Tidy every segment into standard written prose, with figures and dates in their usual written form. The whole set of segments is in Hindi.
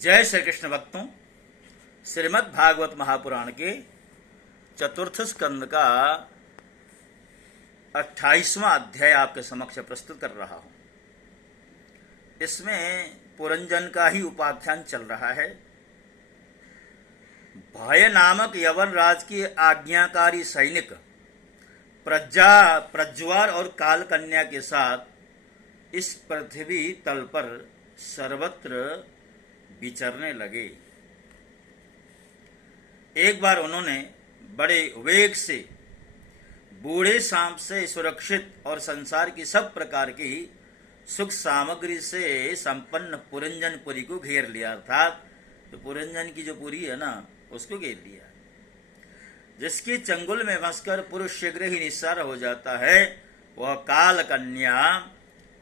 जय श्री कृष्ण भक्तों। श्रीमद् भागवत महापुराण के चतुर्थ स्कंद का 28वां अध्याय आपके समक्ष प्रस्तुत कर रहा हूं। इसमें पुरंजन का ही उपाख्यान चल रहा है। भय नामक यवन राज की आज्ञाकारी सैनिक प्रज्वार और काल कन्या के साथ इस पृथ्वी तल पर सर्वत्र विचरने लगे। एक बार उन्होंने बड़े वेग से बूढ़े सांप से सुरक्षित और संसार की सब प्रकार की सुख सामग्री से संपन्न पुरंजनपुरी को घेर लिया। अर्थात तो पुरंजन की जो पुरी है ना, उसको घेर लिया, जिसकी चंगुल में फंसकर पुरुष शीघ्र ही निस्सार हो जाता है। वह काल कन्या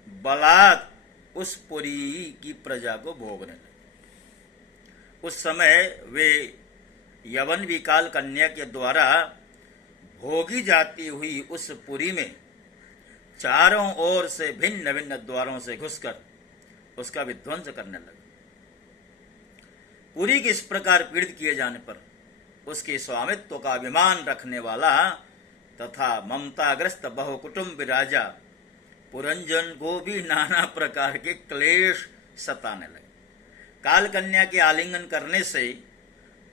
बलात् उस पुरी की प्रजा को भोगने लगी। उस समय वे यवन भी काल कन्या के द्वारा भोगी जाती हुई उस पुरी में चारों ओर से भिन्न भिन्न द्वारों से घुसकर उसका विध्वंस करने लगे। पुरी के इस प्रकार पीड़ित किए जाने पर उसके स्वामित्व का अभिमान रखने वाला तथा ममताग्रस्त बहुकुटुंब राजा पुरंजन को भी नाना प्रकार के क्लेश सताने लगे। काल कन्या के आलिंगन करने से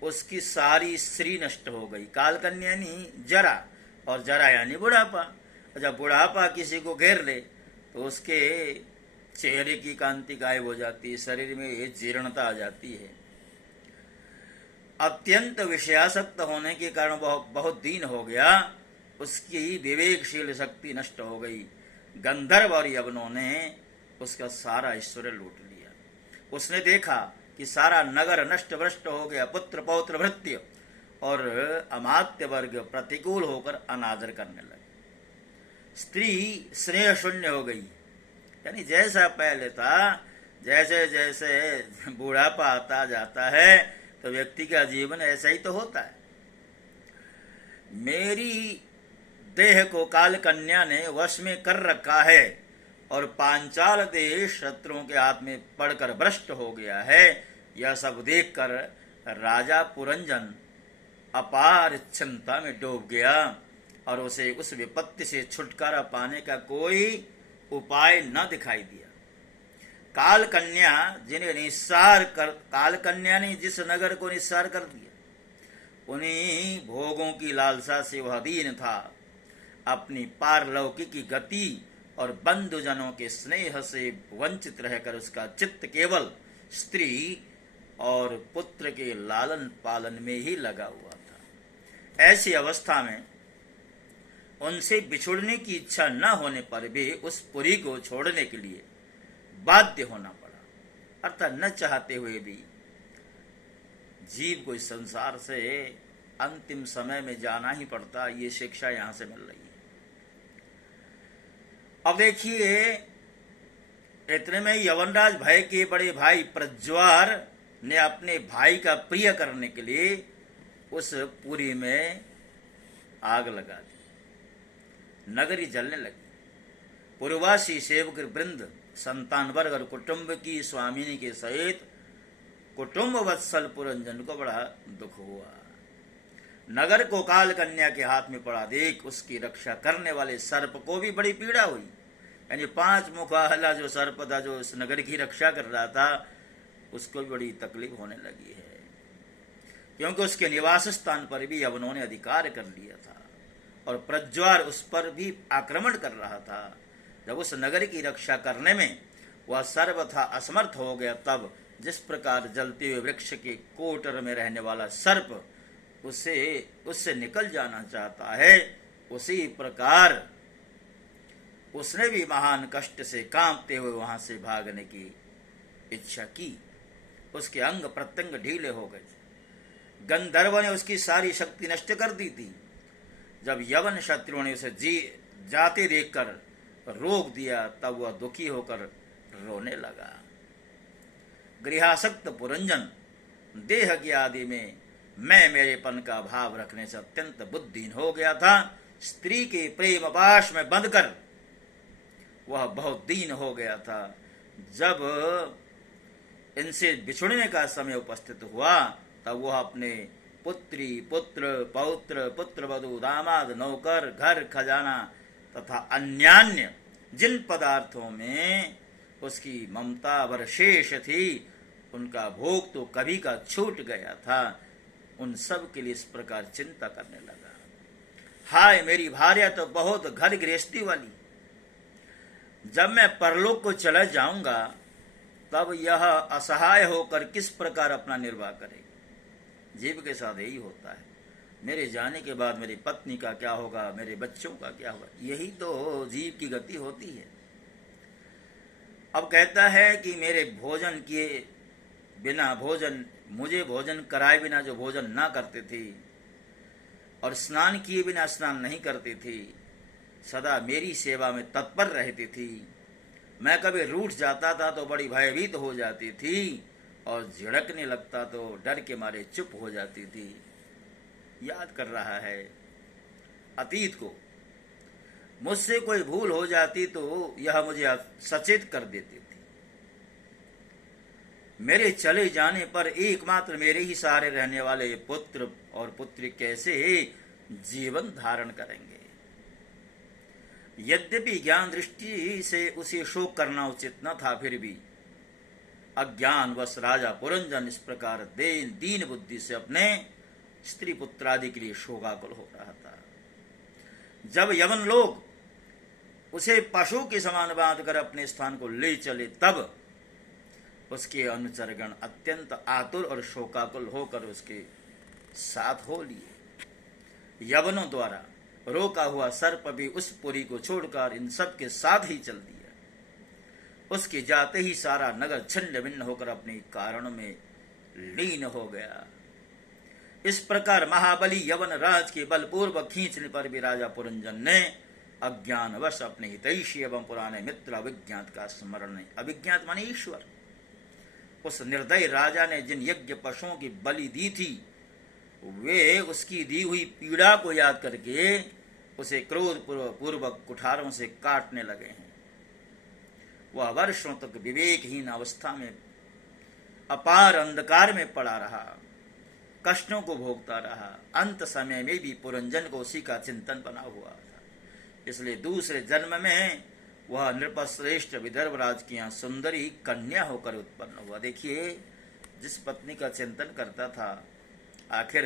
उसकी सारी स्त्री नष्ट हो गई। काल कन्या यानी जरा, और जरा यानी बुढ़ापा। जब बुढ़ापा किसी को घेर ले तो उसके चेहरे की कांति गायब हो जाती है, शरीर में जीर्णता आ जाती है। अत्यंत विषयासक्त होने के कारण बहुत दीन हो गया। उसकी विवेकशील शक्ति नष्ट हो गई। गंधर्व और यवनों ने उसका सारा ऐश्वर्य लूट लिया। उसने देखा कि सारा नगर नष्ट भ्रष्ट हो गया। पुत्र पौत्र भृत्य और अमात्य वर्ग प्रतिकूल होकर अनादर करने लगे। स्त्री स्नेह शून्य हो गई। यानी जैसा पहले था, जैसे जैसे बूढ़ापा आता जाता है तो व्यक्ति का जीवन ऐसा ही तो होता है। मेरी देह को काल कन्या ने वश में कर रखा है और पांचाल देश शत्रुओं के हाथ में पड़कर भ्रष्ट हो गया है। यह सब देखकर राजा पुरंजन अपार चिंता में डूब गया और उसे उस विपत्ति से छुटकारा पाने का कोई उपाय न दिखाई दिया। काल कन्या ने जिस नगर को निस्सार कर दिया, उन्हीं भोगों की लालसा से वह दीन था। अपनी पारलौकिक गति और बंधुजनों के स्नेह से वंचित रहकर उसका चित्त केवल स्त्री और पुत्र के लालन पालन में ही लगा हुआ था। ऐसी अवस्था में उनसे बिछुड़ने की इच्छा न होने पर भी उस पुरी को छोड़ने के लिए बाध्य होना पड़ा। अर्थात न चाहते हुए भी जीव को इस संसार से अंतिम समय में जाना ही पड़ता। ये शिक्षा यहां से मिल रही है। अब देखिए, इतने में यवनराज भय के बड़े भाई प्रज्वार ने अपने भाई का प्रिय करने के लिए उस पुरी में आग लगा दी। नगरी जलने लगी। पुरवासी सेवक वृंद, संतान वर्ग और कुटुंब की स्वामिनी के सहित कुटुंब वत्सल पुरंजन को बड़ा दुख हुआ। नगर को काल कन्या के हाथ में पड़ा देख उसकी रक्षा करने वाले सर्प को भी बड़ी पीड़ा हुई। यानी 5 मुखा वाला जो सर्प था, जो इस नगर की रक्षा कर रहा था, उसको भी बड़ी तकलीफ होने लगी है, क्योंकि उसके निवास स्थान पर भी यवनों ने अधिकार कर लिया था और प्रज्वार उस पर भी आक्रमण कर रहा था। जब उस नगर की रक्षा करने में वह सर्वथा असमर्थ हो गया, तब जिस प्रकार जलते हुए वृक्ष के कोटर में रहने वाला सर्प उससे निकल जाना चाहता है, उसी प्रकार उसने भी महान कष्ट से कांपते हुए वहां से भागने की इच्छा की। उसके अंग प्रत्यंग ढीले हो गए। गंधर्व ने उसकी सारी शक्ति नष्ट कर दी थी। जब यवन शत्रुओं ने उसे जाते देखकर रोक दिया, तब वह दुखी होकर रोने लगा। गृहासक्त पुरंजन देह की आदि में मैं मेरेपन का भाव रखने से अत्यंत बुद्धिहीन हो गया था। स्त्री के प्रेम पाश में बंधकर वह बहुत दीन हो गया था। जब इनसे बिछुड़ने का समय उपस्थित हुआ, तब वह अपने पुत्री, पुत्र, पौत्र, पुत्रवधू, दामाद, नौकर, घर, खजाना तथा अन्यान्य जिन पदार्थों में उसकी ममता वर्शेष थी, उनका भोग तो कभी का छूट गया था। उन सब के लिए इस प्रकार चिंता करने लगा, हाय मेरी भार्या तो बहुत घर गृहस्थी वाली, जब मैं परलोक को चला जाऊंगा तब यह असहाय होकर किस प्रकार अपना निर्वाह करेगी। जीव के साथ यही होता है, मेरे जाने के बाद मेरी पत्नी का क्या होगा, मेरे बच्चों का क्या होगा, यही तो जीव की गति होती है। अब कहता है कि मेरे भोजन किए बिना भोजन, मुझे भोजन कराए बिना जो भोजन ना करते थे और स्नान किए बिना स्नान नहीं करती थी, सदा मेरी सेवा में तत्पर रहती थी, मैं कभी रूठ जाता था तो बड़ी भयभीत हो जाती थी और झिड़कने लगता तो डर के मारे चुप हो जाती थी। याद कर रहा है अतीत को, मुझसे कोई भूल हो जाती तो यह मुझे सचेत कर देती थी। मेरे चले जाने पर एकमात्र मेरे ही सहारे रहने वाले पुत्र और पुत्री कैसे जीवन धारण करेंगे। यद्यपि ज्ञान दृष्टि से उसे शोक करना उचित न था, फिर भी अज्ञानवश राजा पुरंजन इस प्रकार दीन बुद्धि से अपने स्त्री पुत्र आदि के लिए शोकाकुल हो रहा था। जब यवन लोग उसे पशु के समान बांधकर अपने स्थान को ले चले, तब उसके अनुचरगण अत्यंत आतुर और शोकाकुल होकर उसके साथ हो लिए। यवनों द्वारा रोका हुआ सर्प भी उस पुरी को छोड़कर इन सब के साथ ही चल दिया। उसके जाते ही सारा नगर छिन्न भिन्न होकर अपने कारण में लीन हो गया। इस प्रकार महाबली यवन राज के बलपूर्वक खींचने पर भी राजा पुरंजन ने अज्ञानवश अपने हितैषी एवं पुराने मित्र अभिज्ञात का स्मरण नहीं, अभिज्ञात माने ईश्वर, उस निर्दय राजा ने जिन यज्ञ पशुओं की बलि दी थी, वे उसकी दी हुई पीड़ा को याद करके उसे क्रोध पूर्वक कुठारों से काटने लगे हैं। वह वर्षों तक विवेकहीन अवस्था में अपार अंधकार में पड़ा रहा, कष्टों को भोगता रहा। अंत समय में भी पुरंजन को उसी का चिंतन बना हुआ था, इसलिए दूसरे जन्म में वह नृपश्रेष्ठ विदर्भराज की यहाँ सुंदरी कन्या होकर उत्पन्न हुआ। देखिए, जिस पत्नी का चिंतन करता था, आखिर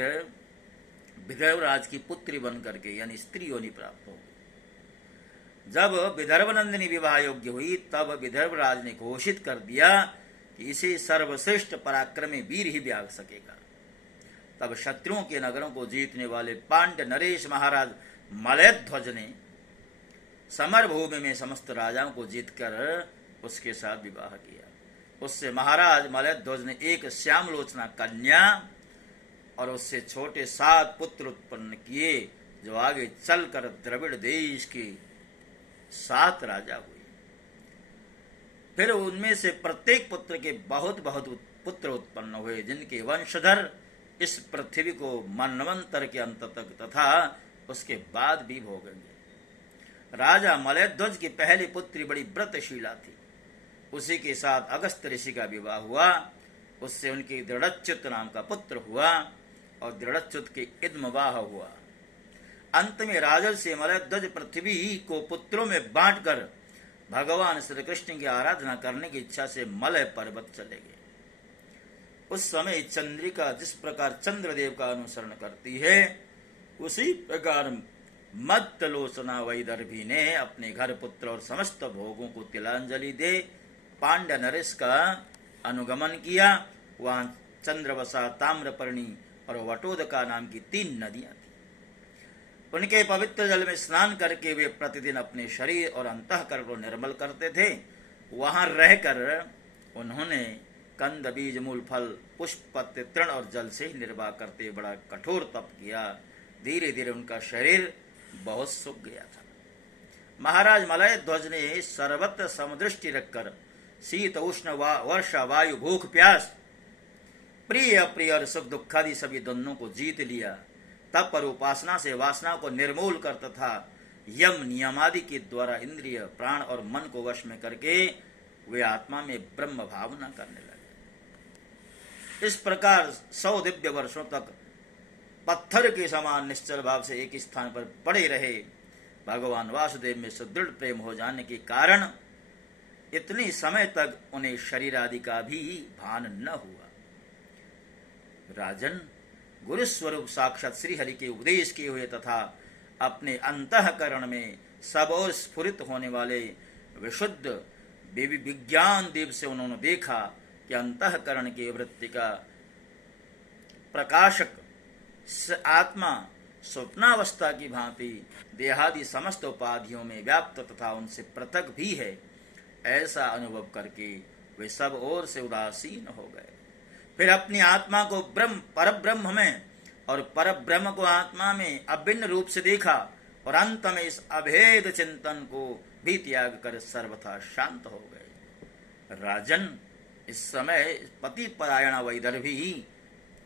विदर्भराज की पुत्री बन करके यानी स्त्री योनि प्राप्त हो। जब विदर्भनंदिनी विवाह योग्य हुई, तब विदर्भराज ने घोषित कर दिया कि इसे सर्वश्रेष्ठ पराक्रमी वीर ही ब्याह सकेगा। तब शत्रुओं के नगरों को जीतने वाले पांड्य नरेश महाराज मलयध्वज ने समर भूमि में समस्त राजाओं को जीतकर उसके साथ विवाह किया। उससे महाराज मलयध्वज ने एक श्यामलोचना कन्या और उससे छोटे 7 पुत्र उत्पन्न किए, जो आगे चलकर द्रविड़ देश के 7 राजा हुए। फिर उनमें से प्रत्येक पुत्र के बहुत बहुत पुत्र उत्पन्न हुए, जिनके वंशधर इस पृथ्वी को मनवंतर के अंत तक तथा उसके बाद भी भोगेंगे। राजा मलयध्वज की पहली पुत्री बड़ी व्रतशीला थी। उसी के साथ अगस्त ऋषि का विवाह हुआ। उससे उनके दृढ़च्युत नाम का पुत्र हुआ और दृढ़च्युत के इद्मवाह हुआ। अंत में राजल से मलयध्वज पृथ्वी को पुत्रों में बांटकर भगवान श्री कृष्ण की आराधना करने की इच्छा से मलय पर्वत चले गए। उस समय चंद्रिका जिस प्रकार चंद्रदेव का अनुसरण करती है, उसी प्रकार मत्तलोचना वैदर्भी ने अपने घर, पुत्र और समस्त भोगों को तिलांजलि दे पांड्य नरेश का अनुगमन किया। वहां चंद्रवसा, ताम्रपर्णी और वटोदका नाम की 3 नदियां थी। उनके पवित्र जल में स्नान करके वे प्रतिदिन अपने शरीर और अंतःकरण को निर्मल करते थे। वहां रहकर उन्होंने कंद, बीज, मूल, फल, पुष्प, पत्ते, तृण और जल से ही निर्वाह करते बड़ा कठोर तप किया। धीरे धीरे उनका शरीर बहुत सूख गया था। महाराज मलयध्वज ने सर्वत्र समदृष्टि रखकर शीत, उष्ण, वर्षा, वायु, भूख, प्यास, प्रिय अप्रिय और सुख दुखादि सभी द्वंद्वों को जीत लिया। तप और उपासना से वासना को निर्मूल कर तथा यम नियमादि के द्वारा इंद्रिय, प्राण और मन को वश में करके वे आत्मा में ब्रह्म भावना करने लगे। इस प्रकार 100 दिव्य वर्षों तक पत्थर के समान निश्चल भाव से एक स्थान पर पड़े रहे। भगवान वासुदेव में सुदृढ़ प्रेम हो जाने के कारण इतने समय तक उन्हें शरीर आदि का भी भान न हुआ। राजन, गुरु स्वरूप साक्षात श्री हरि के उपदेश किए हुए तथा अपने अंतःकरण में सब और स्फुरित होने वाले विशुद्ध विज्ञान देव से उन्होंने देखा कि अंतःकरण की वृत्ति का प्रकाशक आत्मा स्वप्नावस्था की भांति देहादि समस्त उपाधियों में व्याप्त तथा उनसे पृथक भी है, ऐसा अनुभव करके वे सब ओर से उदासीन हो गए। फिर अपनी आत्मा को परब्रह्म में और परब्रह्म को आत्मा में अभिन्न रूप से देखा और अंत में इस अभेद चिंतन को भी त्याग कर सर्वथा शांत हो गए। राजन, इस समय पति परायण वैदर्भी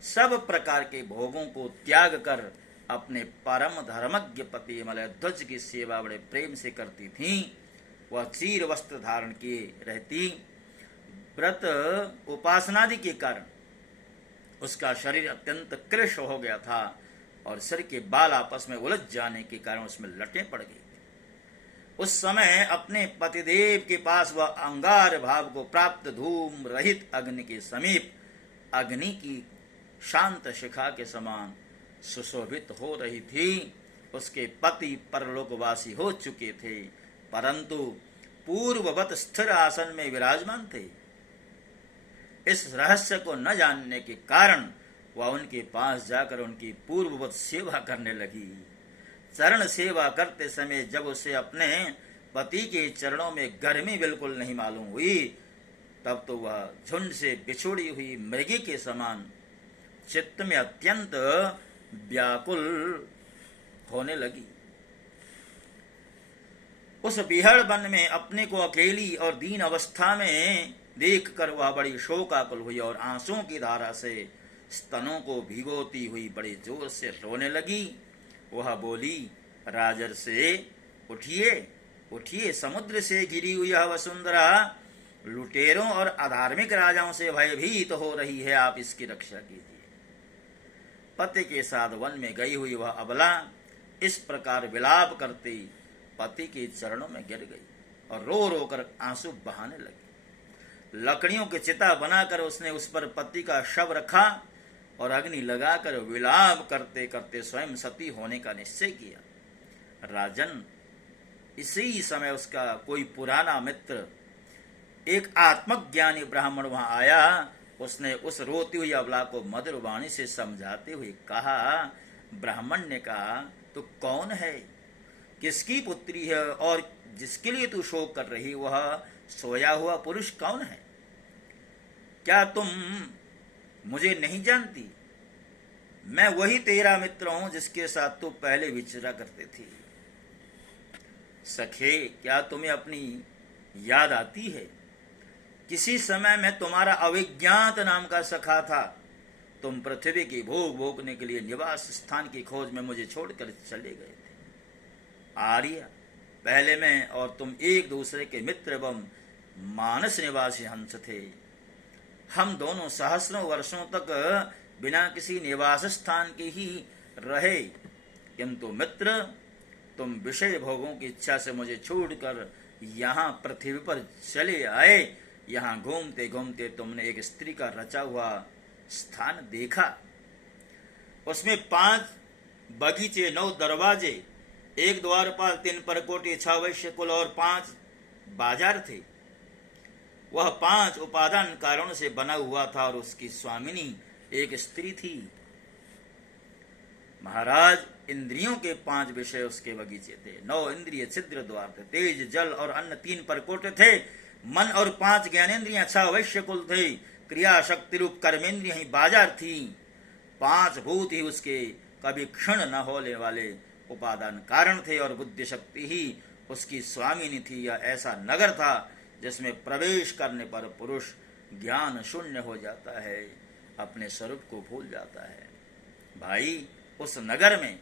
सब प्रकार के भोगों को त्याग कर अपने परम धर्मज्ञ पति मलयध्वज की सेवा बड़े प्रेम से करती थीं। वह चीर वस्त्र धारण किए रहती। व्रत उपासनादि के कारण उसका शरीर अत्यंत कृश हो गया था और सिर के बाल आपस में उलझ जाने के कारण उसमें लटें पड़ गई। उस समय अपने पतिदेव के पास वह अंगार भाव को प्राप्त धूम रहित अग्नि के समीप अग्नि की शांत शिखा के समान सुशोभित हो रही थी। उसके पति परलोकवासी हो चुके थे, परंतु पूर्ववत स्थिर आसन में विराजमान थे। इस रहस्य को न जानने के कारण वह उनके पास जाकर उनकी पूर्ववत सेवा करने लगी। चरण सेवा करते समय जब उसे अपने पति के चरणों में गर्मी बिल्कुल नहीं मालूम हुई, तब तो वह झुंड से बिछुड़ी हुई मृगी के समान चित्त में अत्यंत व्याकुल होने लगी। उस बिहड़ वन में अपने को अकेली और दीन अवस्था में देखकर वह बड़ी शोकाकुल हुई और आंसुओं की धारा से स्तनों को भिगोती हुई बड़े जोर से रोने लगी। वह बोली, राजर से उठिए उठिए, समुद्र से घिरी हुई यह वसुंधरा लुटेरों और अधार्मिक राजाओं से भयभीत हो रही है, आप इसकी रक्षा कीजिए। पति के साथ वन में गई हुई वह अबला इस प्रकार विलाप करती पति के चरणों में गिर गई और रो रो कर आंसू बहाने लगी। लकड़ियों की चिता बनाकर उसने उस पर पति का शव रखा और अग्नि लगाकर विलाप करते करते स्वयं सती होने का निश्चय किया। राजन, इसी समय उसका कोई पुराना मित्र, एक आत्मज्ञानी ब्राह्मण वहां आया। उसने उस रोती हुई अबला को मधुर वाणी से समझाते हुए कहा। ब्राह्मण ने कहा, तू कौन है, किसकी पुत्री है और जिसके लिए तू शोक कर रही, वह सोया हुआ पुरुष कौन है? क्या तुम मुझे नहीं जानती? मैं वही तेरा मित्र हूं जिसके साथ तू पहले विचरा करते थी। सखे, क्या तुम्हें अपनी याद आती है? किसी समय मैं तुम्हारा अविज्ञात नाम का सखा था। तुम पृथ्वी की भोग भोगने के लिए निवास स्थान की खोज में मुझे छोड़कर चले गए थे। आर्य, पहले मैं और तुम एक दूसरे के मित्र एवं मानस निवासी हंस थे। हम दोनों सहस्रों वर्षों तक बिना किसी निवास स्थान के ही रहे, किंतु मित्र, तुम विषय भोगों की इच्छा से मुझे छोड़कर यहाँ पृथ्वी पर चले आए। यहाँ घूमते घूमते तुमने एक स्त्री का रचा हुआ स्थान देखा। उसमें 5 बगीचे, 9 दरवाजे, 1 द्वारपाल, 3 परकोटे, 6 वैश्य कुल और 5 बाजार थे। वह 5 उपादान कारणों से बना हुआ था और उसकी स्वामिनी एक स्त्री थी। महाराज, इंद्रियों के 5 विषय उसके बगीचे थे। 9 इंद्रिय छिद्र द्वार थे। तेज, जल और अन्न 3 परकोटे थे। मन और 5 ज्ञानेन्द्रियां, 6 वैश्य कुल थे। क्रिया शक्ति रूप कर्मेंद्रियां ही बाजार थी। 5 भूत ही उसके कभी क्षण न होने वाले उपादान कारण थे और बुद्धि शक्ति ही उसकी स्वामिनी थी। यह ऐसा नगर था जिसमें प्रवेश करने पर पुरुष ज्ञान शून्य हो जाता है, अपने स्वरूप को भूल जाता है। भाई, उस नगर में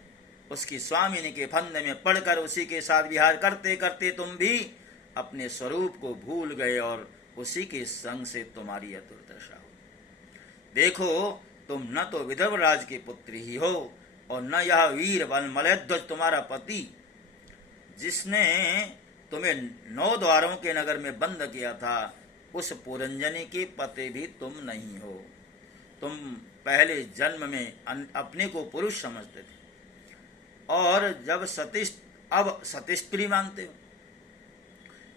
उसकी स्वामिनी के फंदे में पड़कर उसी के साथ विहार करते करते तुम भी अपने स्वरूप को भूल गए और उसी के संग से तुम्हारी यह दुर्दशा हो। देखो, तुम न तो विदर्भ राज की पुत्री ही हो और न यह वीर मलयध्वज तुम्हारा पति, जिसने तुम्हें 9 द्वारों के नगर में बंद किया था, उस पुरंजनी के पति भी तुम नहीं हो। तुम पहले जन्म में अपने को पुरुष समझते थे और जब अब सती मानते हो।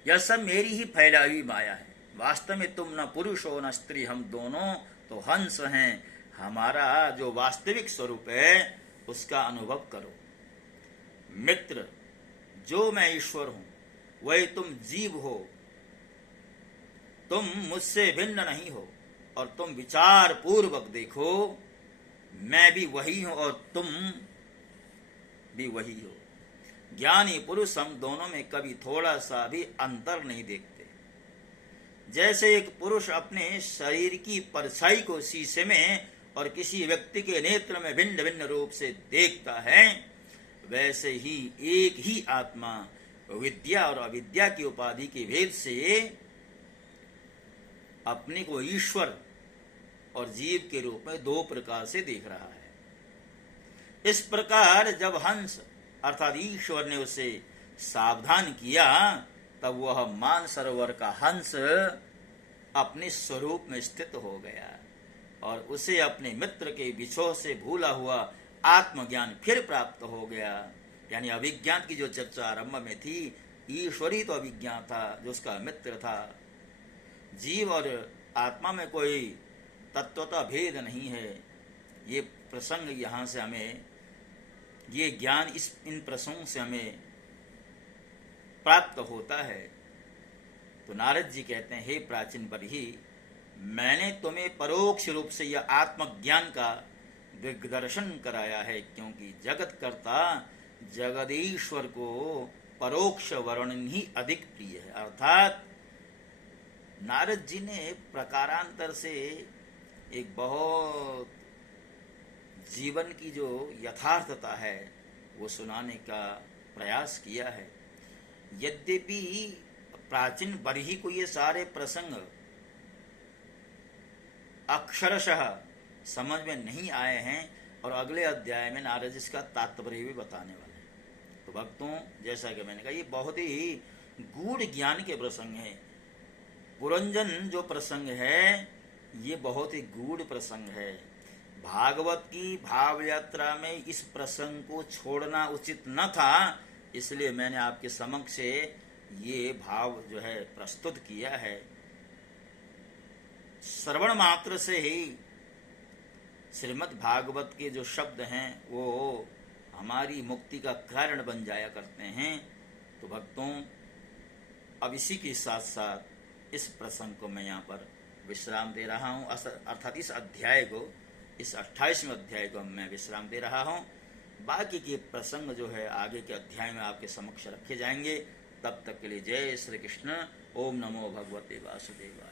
यह सब मेरी ही फैलाई हुई माया है। वास्तव में तुम न पुरुष हो न स्त्री, हम दोनों तो हंस हैं। हमारा जो वास्तविक स्वरूप है उसका अनुभव करो। मित्र, जो मैं ईश्वर हूं वही तुम जीव हो। तुम मुझसे भिन्न नहीं हो और तुम विचार पूर्वक देखो, मैं भी वही हूं और तुम भी वही हो। ज्ञानी पुरुष हम दोनों में कभी थोड़ा सा भी अंतर नहीं देखते। जैसे एक पुरुष अपने शरीर की परछाई को शीशे में और किसी व्यक्ति के नेत्र में भिन्न भिन्न रूप से देखता है, वैसे ही एक ही आत्मा विद्या और अविद्या की उपाधि के भेद से अपने को ईश्वर और जीव के रूप में 2 प्रकार से देख रहा है। इस प्रकार जब हंस अर्थात ईश्वर ने उसे सावधान किया, तब वह मानसरोवर का हंस अपने स्वरूप में स्थित हो गया और उसे अपने मित्र के विछोह से भूला हुआ आत्मज्ञान फिर प्राप्त हो गया। यानी अभिज्ञान की जो चर्चा आरंभ में थी, ईश्वर ही तो अभिज्ञान था जो उसका मित्र था। जीव और आत्मा में कोई तत्वता भेद नहीं है। ये प्रसंग यहाँ से हमें, ये ज्ञान इन प्रसंग से हमें प्राप्त होता है। तो नारद जी कहते हैं, हे प्राचीन बरही, मैंने तुम्हें परोक्ष रूप से यह आत्मज्ञान का दिग्दर्शन कराया है, क्योंकि जगत कर्ता जगदीश्वर को परोक्ष वर्णन ही अधिक प्रिय है। अर्थात नारद जी ने प्रकारांतर से एक बहुत जीवन की जो यथार्थता है वो सुनाने का प्रयास किया है। यद्यपि प्राचीन बरही को ये सारे प्रसंग अक्षरशः समझ में नहीं आए हैं और अगले अध्याय में नारद इसका तात्पर्य भी बताने वाले हैं। तो भक्तों, जैसा कि मैंने कहा, ये बहुत ही गूढ़ ज्ञान के प्रसंग हैं। पुरंजन जो प्रसंग है ये बहुत ही गूढ़ प्रसंग है। भागवत की भाव यात्रा में इस प्रसंग को छोड़ना उचित न था, इसलिए मैंने आपके समक्ष ये भाव जो है प्रस्तुत किया है। श्रवण मात्र से ही श्रीमद् भागवत के जो शब्द हैं वो हमारी मुक्ति का कारण बन जाया करते हैं। तो भक्तों, अब इसी के साथ साथ इस प्रसंग को मैं यहाँ पर विश्राम दे रहा हूँ, अर्थात इस अध्याय को, इस 28वें अध्याय को मैं विश्राम दे रहा हूँ। बाकी के प्रसंग जो है आगे के अध्याय में आपके समक्ष रखे जाएंगे। तब तक के लिए जय श्री कृष्ण। ओम नमो भगवते वासुदेवाय।